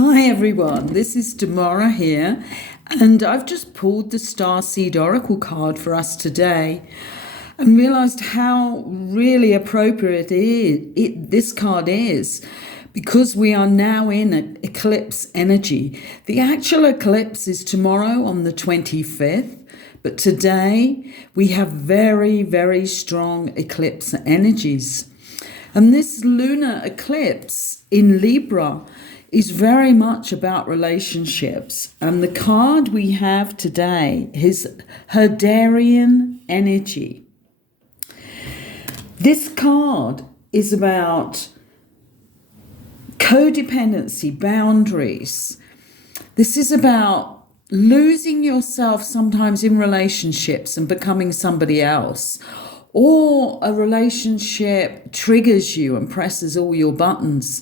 Hi everyone, this is Demara here, and I've just pulled the Starseed Oracle card for us today and realized how really appropriate this card is, because we are now in an eclipse energy. The actual eclipse is tomorrow on the 25th, but today we have very, very strong eclipse energies. And this lunar eclipse in Libra is very much about relationships. And the card we have today is Herdarian energy. This card is about codependency, boundaries. This is about losing yourself sometimes in relationships and becoming somebody else. Or a relationship triggers you and presses all your buttons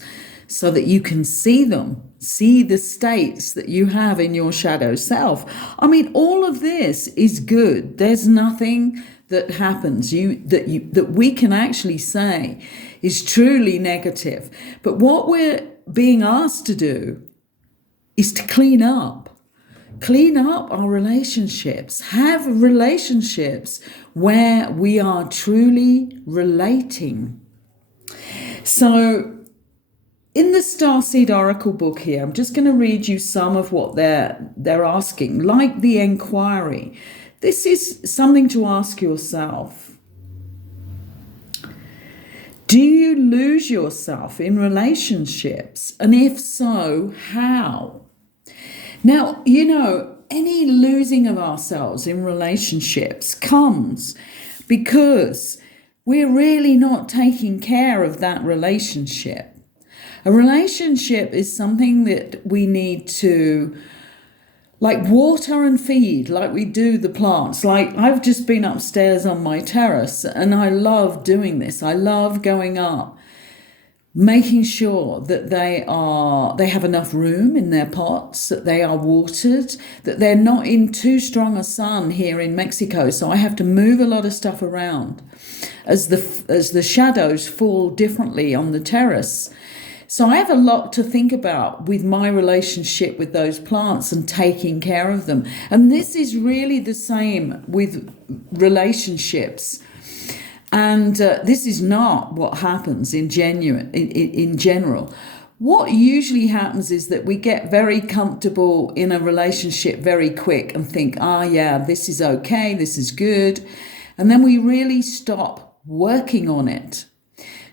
so that you can see them, see the states that you have in your shadow self. I mean, all of this is good. There's nothing that happens that we can actually say is truly negative. But what we're being asked to do is to clean up our relationships, have relationships where we are truly relating. So in the Starseed Oracle book here, I'm just going to read you some of what they're asking, like the inquiry. This is something to ask yourself. Do you lose yourself in relationships? And if so, how? Now, any losing of ourselves in relationships comes because we're really not taking care of that relationship. A relationship is something that we need to water and feed, like we do the plants. Like I've just been upstairs on my terrace and I love doing this. I love going up, making sure that they have enough room in their pots, that they are watered, that they're not in too strong a sun here in Mexico. So I have to move a lot of stuff around as the shadows fall differently on the terrace. So I have a lot to think about with my relationship with those plants and taking care of them. And this is really the same with relationships. And this is not what happens in general. What usually happens is that we get very comfortable in a relationship very quick and think, yeah, this is okay, this is good. And then we really stop working on it.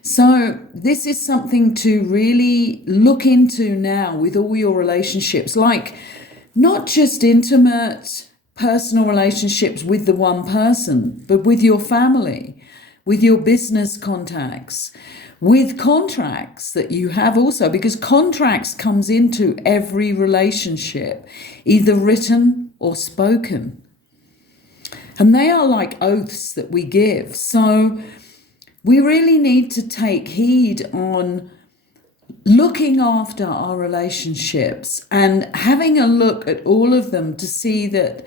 So this is something to really look into now with all your relationships, like not just intimate personal relationships with the one person, but with your family, with your business contacts, with contracts that you have also, because contracts comes into every relationship, either written or spoken. And they are like oaths that we give. So we really need to take heed on looking after our relationships and having a look at all of them to see that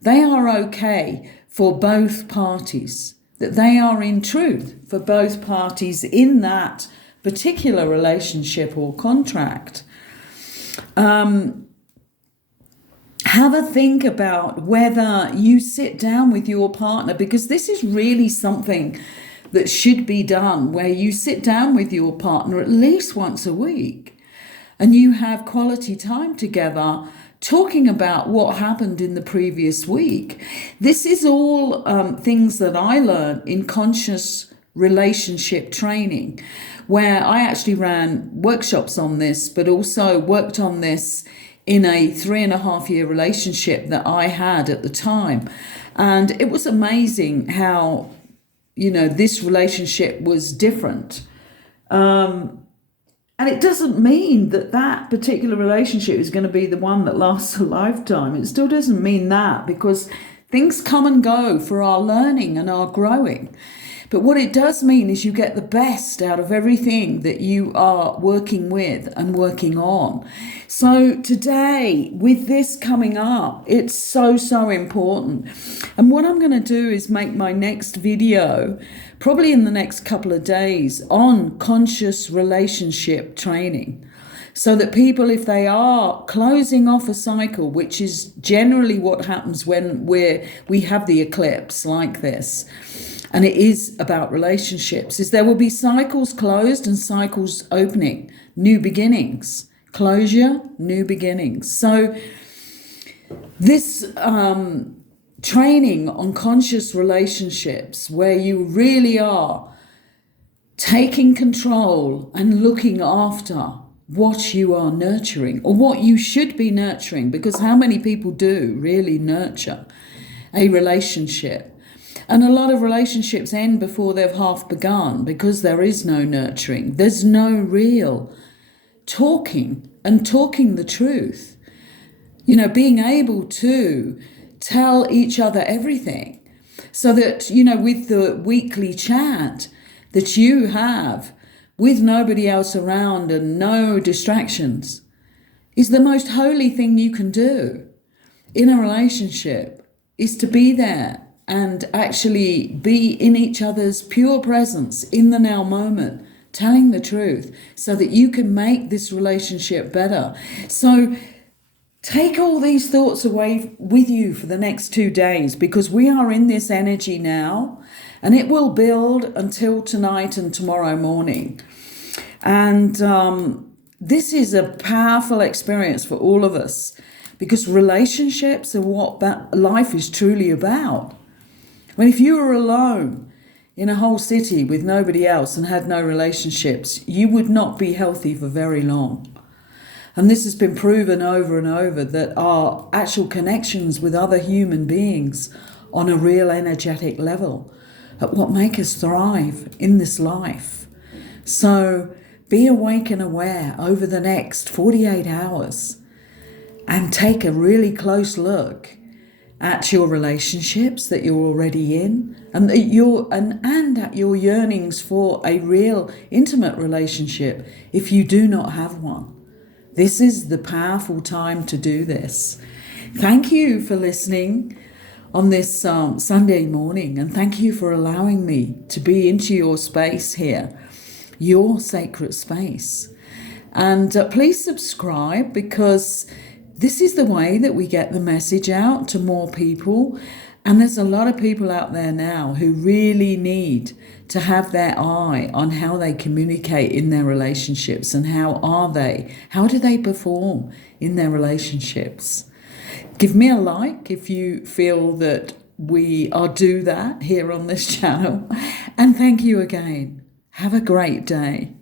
they are okay for both parties, that they are in truth for both parties in that particular relationship or contract. Have a think about whether you sit down with your partner, because this is really something that should be done, where you sit down with your partner at least once a week and you have quality time together talking about what happened in the previous week. This is all things that I learned in conscious relationship training, where I actually ran workshops on this, but also worked on this in a 3.5-year relationship that I had at the time. And it was amazing how this relationship was different. And it doesn't mean that particular relationship is going to be the one that lasts a lifetime. It still doesn't mean that, because things come and go for our learning and our growing. But what it does mean is you get the best out of everything that you are working with and working on. So today, with this coming up, it's so, so important. And what I'm going to do is make my next video, probably in the next couple of days, on conscious relationship training. So that people, if they are closing off a cycle, which is generally what happens when we have the eclipse like this, and it is about relationships, is there will be cycles closed and cycles opening, new beginnings, closure, new beginnings. So this training on conscious relationships, where you really are taking control and looking after what you are nurturing, or what you should be nurturing, because how many people do really nurture a relationship? And a lot of relationships end before they've half begun because there is no nurturing. There's no real talking the truth. Being able to tell each other everything, so that, with the weekly chat that you have with nobody else around and no distractions, is the most holy thing you can do in a relationship, is to be there and actually be in each other's pure presence in the now moment, telling the truth, so that you can make this relationship better. So take all these thoughts away with you for the next 2 days, because we are in this energy now, and it will build until tonight and tomorrow morning. And this is a powerful experience for all of us, because relationships are what life is truly about. If you were alone in a whole city with nobody else and had no relationships, you would not be healthy for very long. And this has been proven over and over, that our actual connections with other human beings on a real energetic level are what make us thrive in this life. So be awake and aware over the next 48 hours and take a really close look at your relationships that you're already in, and at your yearnings for a real intimate relationship if you do not have one. This is the powerful time to do this. Thank you for listening on this Sunday morning, and thank you for allowing me to be into your space here, your sacred space. And please subscribe, because this is the way that we get the message out to more people. And there's a lot of people out there now who really need to have their eye on how they communicate in their relationships, and how do they perform in their relationships. Give me a like if you feel that we do that here on this channel. And thank you again. Have a great day.